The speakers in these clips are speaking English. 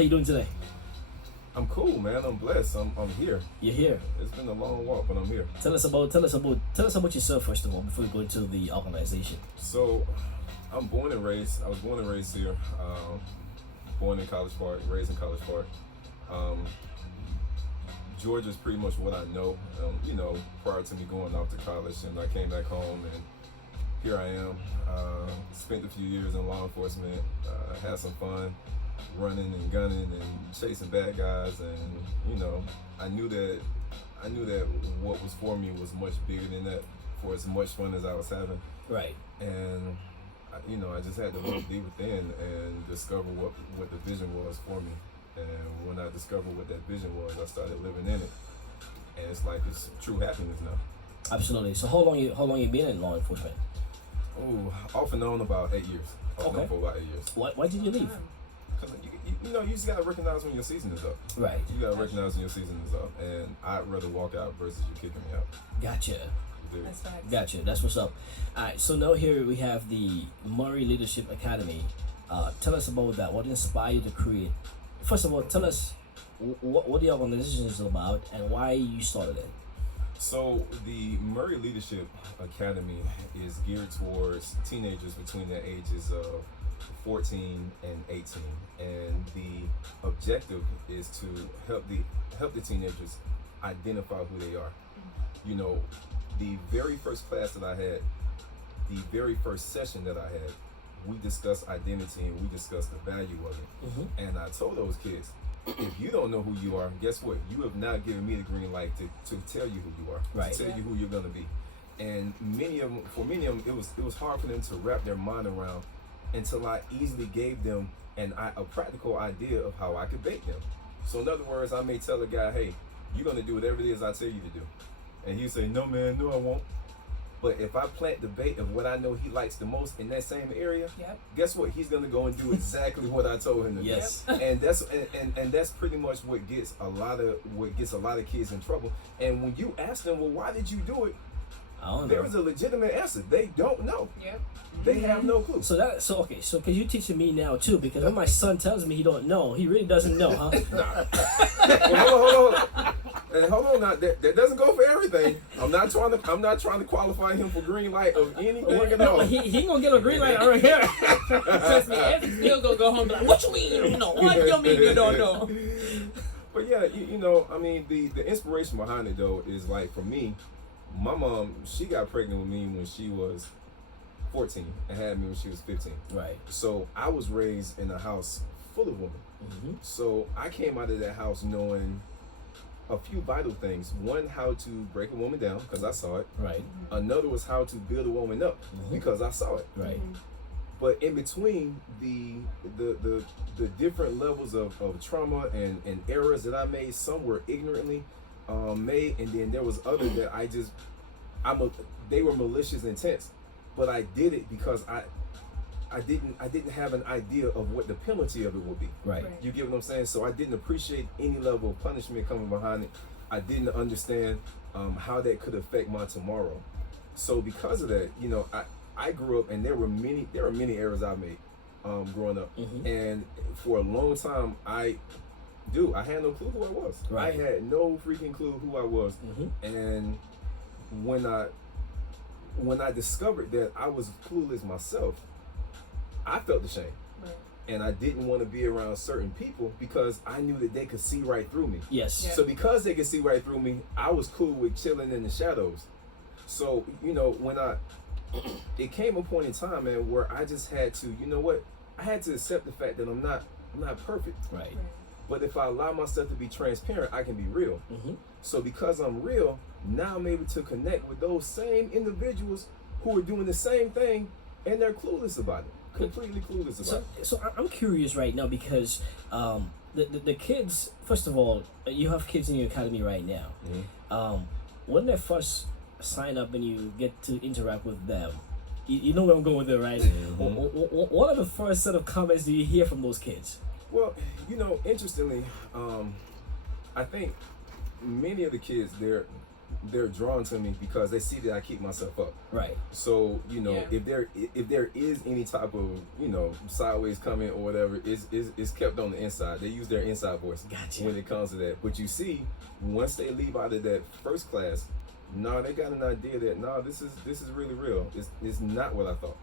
How you doing today? I'm cool, man. I'm blessed. I'm here. You're here. It's been a long walk, but I'm here. Tell us about yourself first of all before we go into the organization. So, I'm born and raised. I was born and raised here. Born in College Park, raised in College Park. Georgia's pretty much what I know. Prior to me going off to college, and I came back home, and here I am. Spent a few years in law enforcement. Had some fun running and gunning and chasing bad guys, and I knew that what was for me was much bigger than that. For as much fun as I was having, Right. and I just had to look deep within and discover what the vision was for me. And when I discovered what that vision was, I started living in it, and it's like it's true happiness now. Absolutely. So how long you been in law enforcement? Oh, off and on about 8 years. Off and Okay. on for about 8 years. Why did you leave? Because you just gotta recognize when your season is up. Right. You gotta recognize when your season is up, and I'd rather walk out versus you kicking me out. Gotcha. Dude. That's facts. Gotcha. That's what's up. All right. So now here we have the Murray Leadership Academy. Tell us about that. What inspired you to create? First of all, tell us what the organization is about and why you started it. So the Murray Leadership Academy is geared towards teenagers between the ages of 14 and 18, and the objective is to help the teenagers identify who they are. The very first class that I had, the very first session that I had, we discussed identity and we discussed the value of it. Mm-hmm. And I told those kids, if you don't know who you are, guess what? You have not given me the green light to tell you who you are, Right. to tell you who you're gonna be. And for many of them, it was hard for them to wrap their mind around until I easily gave them a practical idea of how I could bait them. So in other words, I may tell a guy, hey, you're gonna do whatever it is I tell you to do. And he'll say, no man, no I won't. But if I plant the bait of what I know he likes the most in that same area, Yep. guess what? He's gonna go and do exactly what I told him to Yes. do. And that's pretty much what gets a lot of kids in trouble. And when you ask them, well, why did you do it? I don't know. There is a legitimate answer. They don't know. Yep. They have no clue. So because you're teaching me now too, because when my son tells me he don't know, he really doesn't know, huh? Well, hold on. And hold on now. That doesn't go for everything. I'm not trying to qualify him for green light of anything at all. He ain't gonna get a green light right here. Trust me, Ezzy's still gonna go home and be like, what you mean you don't know? What you mean you don't know? But yeah, the inspiration behind it though is like, for me, my mom, she got pregnant with me when she was 14 and had me when she was 15. Right. So I was raised in a house full of women. Mm-hmm. So I came out of that house knowing a few vital things. One, how to break a woman down, because I saw it. Right. Another was how to build a woman up, Mhm. because I saw it. Right. But in between the different levels of trauma and errors that I made, some were ignorantly made, and then there was others that they were malicious intents, but I did it because I didn't have an idea of what the penalty of it would be. Right. Right. You get what I'm saying? So I didn't appreciate any level of punishment coming behind it. I didn't understand how that could affect my tomorrow. So because of that, I grew up, and there were many errors I made growing up. Mhm. And for a long time, I had no clue who I was. Right. I had no freaking clue who I was. Mm-hmm. And when I discovered that I was clueless myself, I felt ashamed. Right. And I didn't want to be around certain people because I knew that they could see right through me. Yes. Yeah. So because they could see right through me, I was cool with chilling in the shadows. So, when it came a point in time, man, where I just had to, I had to accept the fact that I'm not perfect. Right. Right. But if I allow myself to be transparent, I can be real. Mm-hmm. So because I'm real, now I'm able to connect with those same individuals who are doing the same thing, and they're clueless about it. Completely clueless about it. So I'm curious right now because the kids, first of all, you have kids in your academy right now. Mhm. When they first sign up and you get to interact with them, you know where I'm going with it, right? Mhm. What are the first set of comments do you hear from those kids? Well, interestingly, I think many of the kids, they're drawn to me because they see that I keep myself up. Right. So Yeah. if there is any type of sideways comment or whatever, it's kept on the inside. They use their inside voice Gotcha. when it comes to that. But you see, once they leave out of that first class, they got an idea that this is really real. It's not what I thought.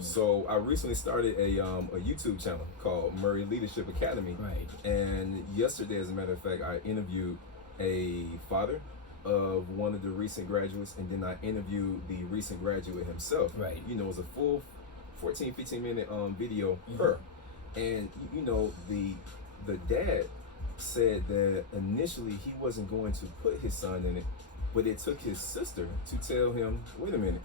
So I recently started a YouTube channel called Murray Leadership Academy. Right. And yesterday, as a matter of fact, I interviewed a father of one of the recent graduates, and then I interviewed the recent graduate himself. Right. It was a full 14-15 minute video per. And the dad said that initially he wasn't going to put his son in it, but it took his sister to tell him, wait a minute,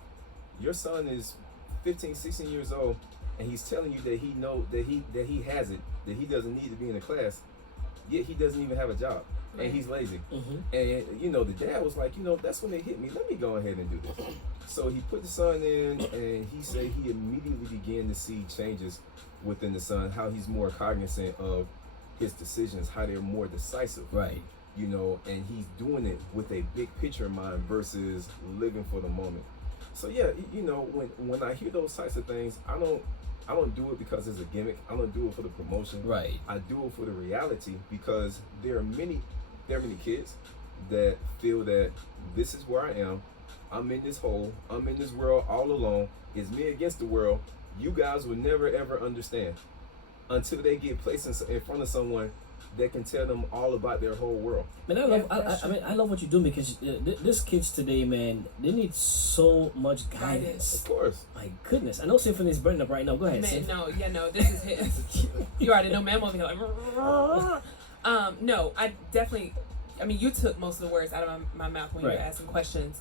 your son is 15, 16 years old, and he's telling you that he has it, that he doesn't need to be in a class, yet he doesn't even have a job, and he's lazy. And the dad was like, that's when they hit me. Let me go ahead and do this. So he put the son in, and he said he immediately began to see changes within the son, how he's more cognizant of his decisions, how they're more decisive. Right. And he's doing it with a big picture in mind versus living for the moment. So yeah, when I hear those types of things, I don't do it because it's a gimmick. I don't do it for the promotion. Right. I do it for the reality, because there are many kids that feel that this is where I am. I'm in this hole. I'm in this world all alone. It's me against the world. You guys will never ever understand until they get placed in front of someone that can tell them all about their whole world. Man, I love what you're doing, because these kids today, man, they need so much guidance. Of course. My goodness, I know Symphony is burning up right now. Go ahead. Man, this is his. You already know, man. I'm over here like. No, I definitely. I mean, you took most of the words out of my mouth when you were asking questions.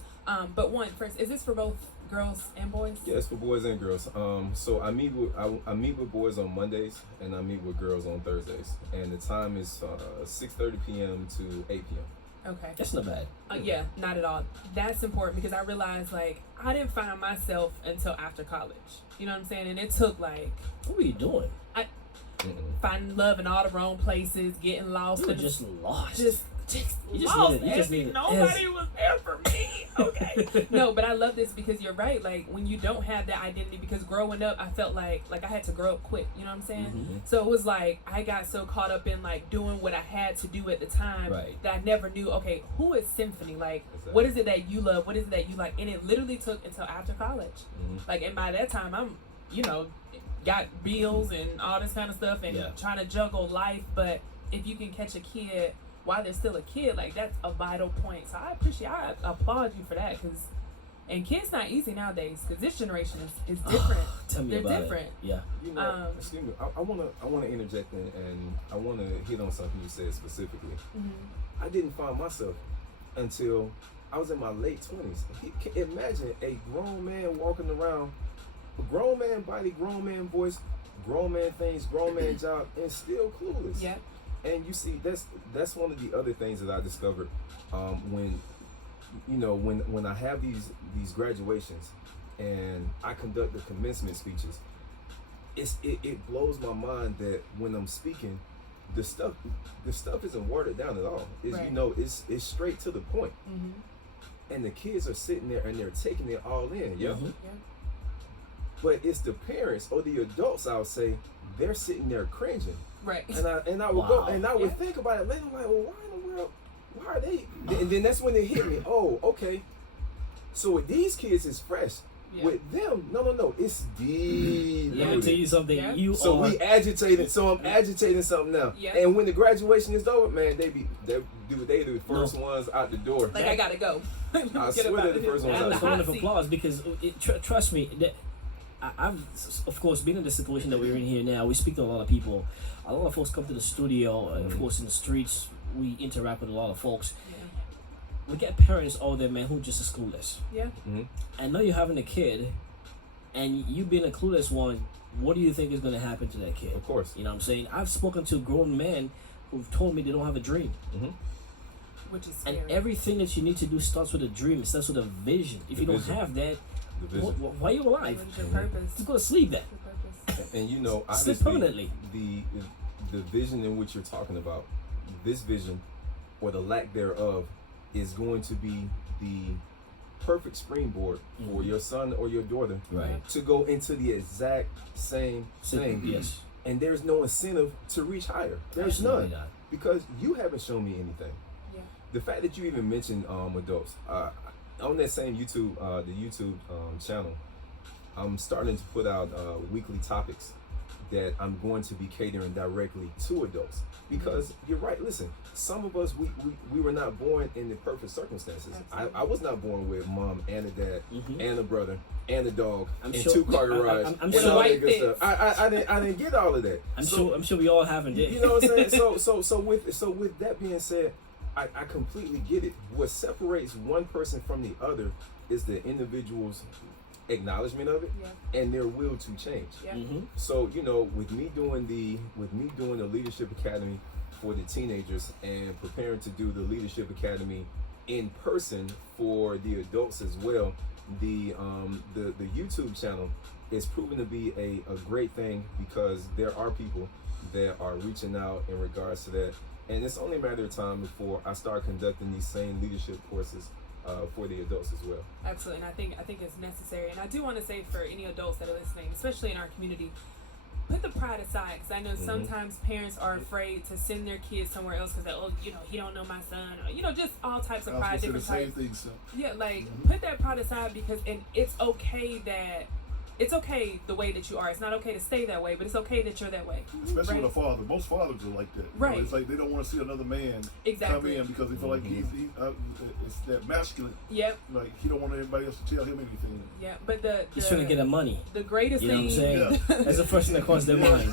But first, is this for both girls and boys? Yeah, it's for boys and girls. So I meet with boys on Mondays, and I meet with girls on Thursdays, and the time is 6:30 p.m. to 8 p.m. Okay. That's not bad. Yeah, not at all. That's important, because I realized, like, I didn't find myself until after college. You know what I'm saying? And it took, like... What were you doing? Finding love in all the wrong places, getting lost. You were just lost. Just lost. Nobody was there for me. Okay. No, but I love this, because you're right. Like, when you don't have that identity, because growing up, I felt like I had to grow up quick. You know what I'm saying? So it was like I got so caught up in like doing what I had to do at the time that I never knew. Okay, who is Symphony? Like, what is it that you love? What is it that you like? And it literally took until after college. Like, and by that time, I'm got bills and all this kind of stuff, and trying to juggle life. But if you can catch a kid while they're still a kid, like, that's a vital point. So I applaud you for that, and kids not easy nowadays, because this generation is different. Tell me about different. it. Yeah. Excuse me. I wanna interject and I wanna hit on something you said specifically. I didn't find myself until I was in my late 20s. Imagine a grown man walking around, a grown man body, grown man voice, grown man things, grown man job, and still clueless. Yeah. And you see, that's one of the other things that I discovered when I have these graduations and I conduct the commencement speeches. It blows my mind that when I'm speaking, the stuff isn't watered down at all. It's straight to the point. And the kids are sitting there and they're taking it all in. Yeah. But it's the parents or the adults, I would say, they're sitting there cringing. Right. And I would go and I would think about it later, like, well, why in the world? Why are they? And then that's when they hit me. Oh, okay. So with these kids, it's fresh. With them, no, it's deep. Let me tell you something. We agitated. So I'm agitating something now. And when the graduation is over, man, they the first ones out the door. Like, I gotta go. I swear they're the first ones out the door. That's a wonderful applause, because trust me, I've of course been in the situation that we're in here now. We speak to a lot of people. A lot of folks come to the studio, and of course in the streets we interact with a lot of folks. We get parents all there, man, who just is clueless. Yeah. And now you're having a kid, and you being a clueless one, what do you think is going to happen to that kid? Of course. You know what I'm saying? I've spoken to grown men who've told me they don't have a dream. Which is scary. And everything that you need to do starts with a dream. It starts with a vision. If you don't have that, why are you alive? What's your purpose? Just go to sleep then. And obviously, permanently. The vision in which you're talking about, this vision, or the lack thereof, is going to be the perfect springboard for your son or your daughter Right. to go into the exact same thing. Yes. And there's no incentive to reach higher. There's Absolutely none. not. Because you haven't shown me anything. Yeah. The fact that you even mentioned adults, on that same YouTube, the YouTube channel, I'm starting to put out weekly topics that I'm going to be catering directly to adults. Because you're right, listen, some of us, we were not born in the perfect circumstances. I was not born with mom and a dad and a brother and a dog and two-car garage I'm and sure all that good stuff. I didn't get all of that. I'm sure we all haven't. You know what I'm saying? So with that being said, I completely get it. What separates one person from the other is the individual's acknowledgement of it and their will to change. So with me doing the Leadership Academy for the teenagers and preparing to do the Leadership Academy in person for the adults as well, the YouTube channel is proven to be a great thing because there are people that are reaching out in regards to that, and it's only a matter of time before I start conducting these same leadership courses for the adults as well. Absolutely, and I think it's necessary. And I do want to say for any adults that are listening, especially in our community, put the pride aside, because I know sometimes parents are afraid to send their kids somewhere else because he don't know my son, or just all types of pride, different types. Yeah, like put that pride aside and it's okay it's okay the way that you are. It's not okay to stay that way, but it's okay that you're that way. Especially with a father. Most fathers are like that. Right. It's like they don't want to see another man come in because they feel like it's that masculine. Yep. Like he don't want anybody else to tell him anything. Yeah, but he's trying to get our money. The greatest thing. You know what I'm saying? That's the first thing that crosses their mind.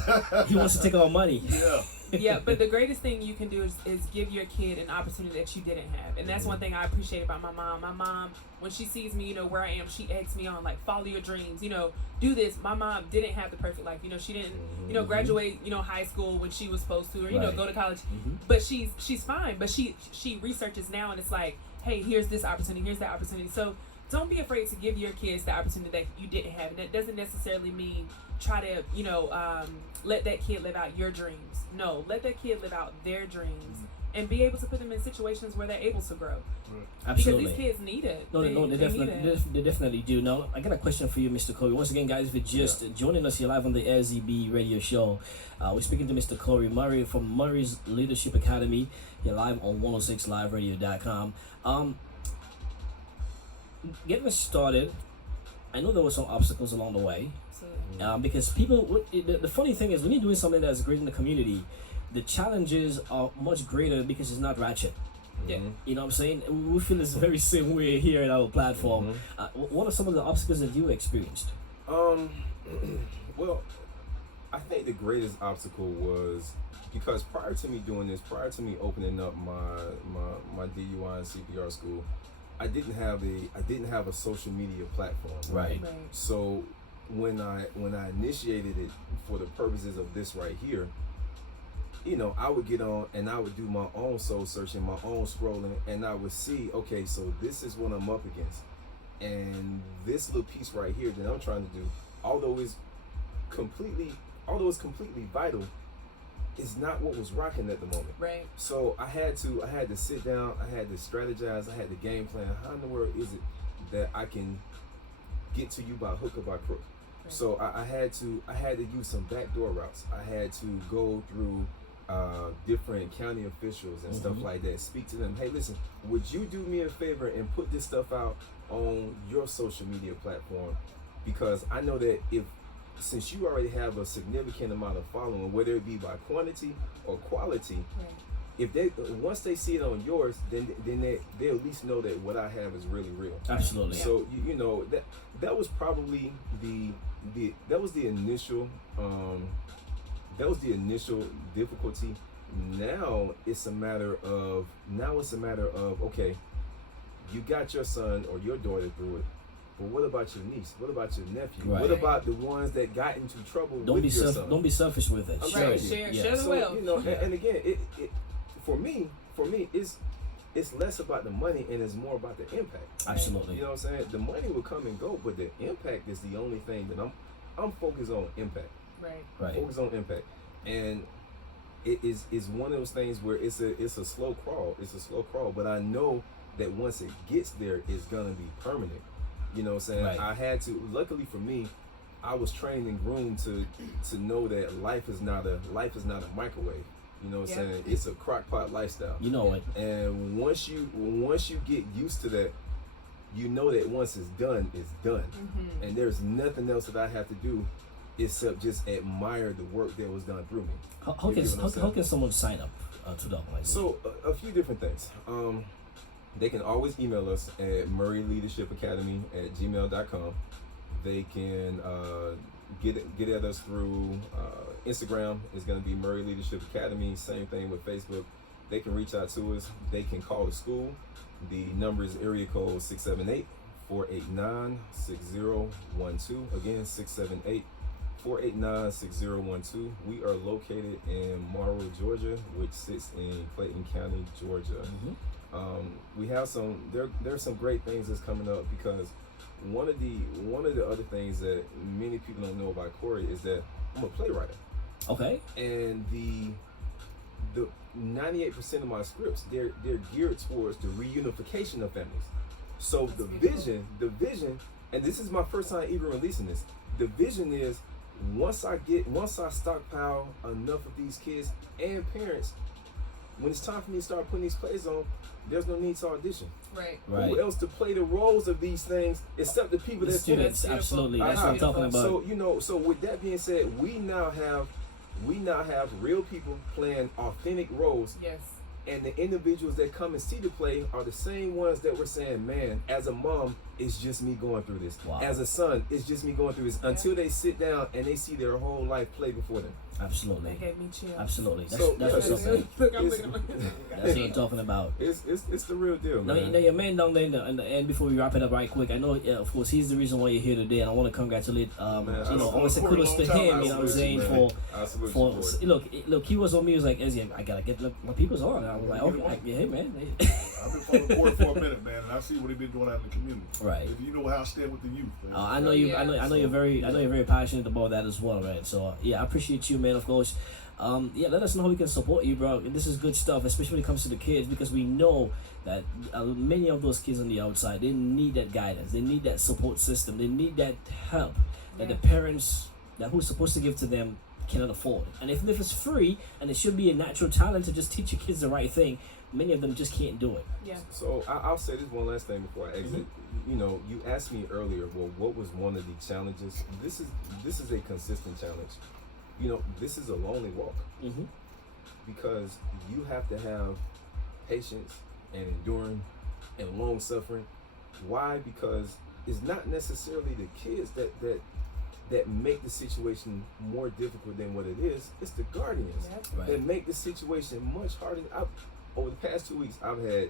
He wants to take our money. Yeah. Yeah, but the greatest thing you can do is give your kid an opportunity that you didn't have. And that's one thing I appreciate about my mom. My mom, when she sees me, where I am, she eggs me on, like, follow your dreams, do this. My mom didn't have the perfect life. She didn't, graduate, high school when she was supposed to, or, go to college. But she's fine. But she researches now, and it's like, hey, here's this opportunity, here's that opportunity. So don't be afraid to give your kids the opportunity that you didn't have. And that doesn't necessarily mean try to, let that kid live out your dreams. No, let that kid live out their dreams and be able to put them in situations where they're able to grow. Absolutely. Because these kids need it. They definitely do. Now, I got a question for you, Mr. Corey. Once again, guys, if you're just joining us here live on the Ezzy radio show, we're speaking to Mr. Corey Murray from Murray's Leadership Academy. You're live on 106liveradio.com. Getting started, I know there were some obstacles along the way. Because people, the funny thing is, when you're doing something that's great in the community, the challenges are much greater because it's not ratchet. Yeah. You know what I'm saying? We feel this very same way here at our platform. What are some of the obstacles that you experienced? Well, I think the greatest obstacle was because prior to me doing this, prior to me opening up my DUI and CPR school, I didn't have a social media platform. Right. So when I initiated it for the purposes of this right here, I would get on and I would do my own soul searching, my own scrolling, and I would see, okay, so this is what I'm up against. And this little piece right here that I'm trying to do, although it's completely vital, is not what was rocking at the moment. Right. So I had to sit down, I had to strategize, I had to game plan. How in the world is it that I can get to you by hook or by crook? Right. So I had to use some backdoor routes. I had to go through different county officials and stuff like that. Speak to them. Hey, listen, would you do me a favor and put this stuff out on your social media platform? Because I know that since you already have a significant amount of following, whether it be by quantity or quality, if once they see it on yours, then they at least know that what I have is really real. Absolutely. So that was probably that was the initial difficulty. Now it's a matter of okay, you got your son or your daughter through it. But what about your niece? What about your nephew? Right. What about the ones that got into trouble with your son? Don't be selfish with it. Share the wealth. And again, it for me, it's less about the money and it's more about the impact. Absolutely. You know what I'm saying? The money will come and go, but the impact is the only thing that I'm focused on. Impact. Right. Focus on impact, and it is one of those things where it's a slow crawl. It's a slow crawl, but I know that once it gets there, it's gonna be permanent. You know what I'm saying? Right. I had to. Luckily for me, I was trained and groomed to know that life is not a microwave. You know what I'm saying? It's a crock pot lifestyle. You know it. And once you get used to that, you know that once it's done, and there's nothing else that I have to do except just admire the work that was done through me. How can someone sign up to the organization? So a few different things. They can always email us at murrayleadershipacademy@gmail.com. They can get at us through Instagram. It's going to be Murray Leadership Academy. Same thing with Facebook. They can reach out to us. They can call the school. The number is area code 678-489-6012. Again, 678-489-6012. We are located in Morrow, Georgia, which sits in Clayton County, Georgia. We have there's some great things that's coming up, because one of the other things that many people don't know about Corey is that I'm a playwright. Okay. And the 98% of my scripts, they're geared towards the reunification of families. So the vision, and this is my first time even releasing this. The vision is once I stockpile enough of these kids and parents, when it's time for me to start putting these plays on, there's no need to audition. Right. Who else to play the roles of these things except the people that's students? Absolutely. That's what I'm talking about. So so with that being said, we now have real people playing authentic roles. Yes. And the individuals that come and see the play are the same ones that were saying, man, as a mom, it's just me going through this. Wow. As a son, it's just me going through this. Until they sit down and they see their whole life play before them. Absolutely. That gave me chills. Absolutely. That's So, what's up, man. That's what I'm talking about. It's the real deal, man. Now, your man down there in the end, before we wrap it up right quick, I know, of course, he's the reason why you're here today, and I want to congratulate, I want to say kudos to him, you know what I'm saying, look, he was on me, he was like, Ezzy, I got to get my people's on. I was like, okay, hey, man. I've been following Corey for a minute, man, and I see what he's been doing out in the community. Right. If you know how I stand with the youth, man. I know you're very passionate about that as well, right? So, I appreciate you, man, of course. Let us know how we can support you, bro. This is good stuff, especially when it comes to the kids, because we know that many of those kids on the outside, they need that guidance, they need that support system, they need that help that the parents that who's supposed to give to them cannot afford. And if it's free, and it should be a natural talent to just teach your kids the right thing, many of them just can't do it. Yeah. So I'll say this one last thing before I exit. You know, you asked me earlier, well, what was one of the challenges? This is a consistent challenge. You know, this is a lonely walk, because you have to have patience and enduring and long suffering. Why? Because it's not necessarily the kids that make the situation more difficult than what it is. It's the guardians that make the situation much harder. Over the past 2 weeks, I've had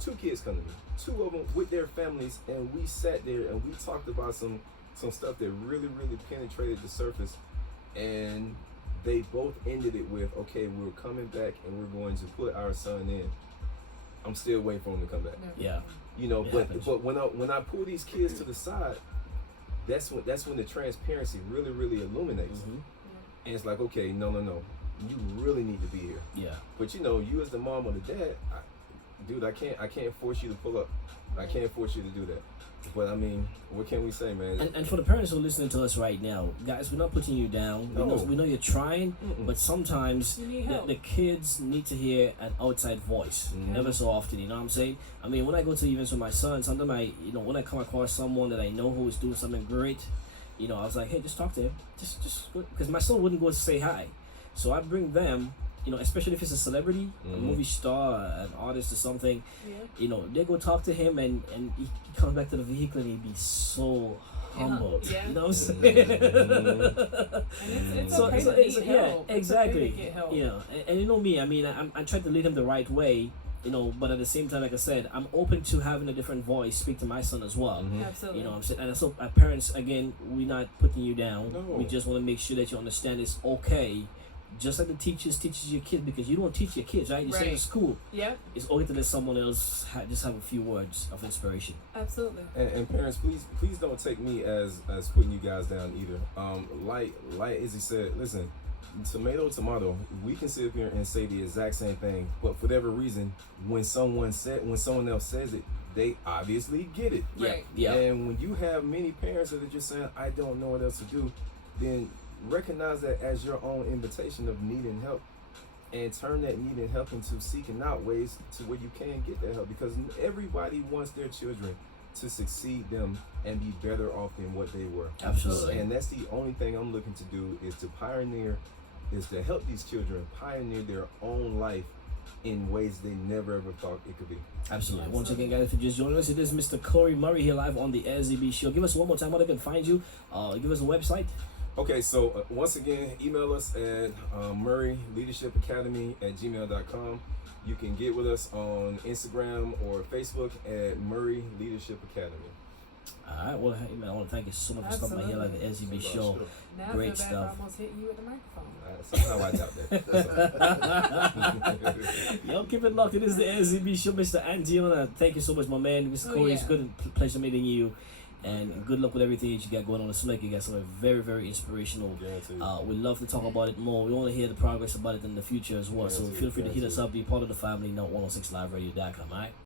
2 kids come to me, 2 of them with their families, and we sat there and we talked about some stuff that really, really penetrated the surface. And they both ended it with, okay, we're coming back and we're going to put our son in. I'm still waiting for him to come back. Yeah. You know, but when I pull these kids to the side, that's when the transparency really, really illuminates. And it's like, okay, no, you really need to be here. Yeah. But you know, you as the mom or the dad, I can't force you to pull up. I can't force you to do that. But I mean, what can we say, man? And for the parents who are listening to us right now, guys, we're not putting you down. No. We know you're trying, but sometimes the kids need to hear an outside voice ever so often. You know what I'm saying? I mean, when I go to events with my son, sometimes when I come across someone that I know who is doing something great, I was like, hey, just talk to him, just because my son wouldn't go to say hi, so I bring them. Especially if it's a celebrity, a movie star, an artist or something, they go talk to him and he comes back to the vehicle and he'd be so humbled. Yeah. You know what I'm saying? And it's okay to need help. Exactly. It's okay to get help. And you know me, I mean, I try to lead him the right way, but at the same time, like I said, I'm open to having a different voice speak to my son as well. Absolutely. You know what I'm saying? And so, parents, again, we're not putting you down. No. We just want to make sure that you understand it's okay. Just like the teaches your kids, because you don't teach your kids, right? You say in school. Yeah. It's okay to let someone else just have a few words of inspiration. Absolutely. And parents, please don't take me as putting you guys down either. Like Izzy said, listen, tomato. We can sit here and say the exact same thing, but for whatever reason, when someone else says it, they obviously get it. Right. Yeah. And when you have many parents that are just saying, I don't know what else to do, then recognize that as your own invitation of needing help, and turn that needing help into seeking out ways to where you can get that help, because everybody wants their children to succeed them and be better off than what they were. Absolutely. And that's the only thing I'm looking to do, is to help these children pioneer their own life in ways they never ever thought it could be. Absolutely. Once again, guys, if you just joined us, it is Mr. Corey Murray here live on the Ezzy Show. Give us one more time how they can find you. Give us a website. Okay, so once again, email us at murrayleadershipacademy@gmail.com. You can get with us on Instagram or Facebook at Murray Leadership Academy. All right. Well, hey, man, I want to thank you so much for stopping by here like the SUB show. Now Great I feel bad stuff. I almost hit you with the microphone. Somehow I doubt that. Yo, keep it locked. It is the SUB show, Mr. Angiona. Thank you so much, my man. Mr. Corey, it's good pleasure meeting you. And good luck with everything that you got going on. It's like you got something very, very inspirational. We love to talk about it more. We want to hear the progress about it in the future as well. So feel free to hit us up, be part of the family, 106liveradio.com, all right?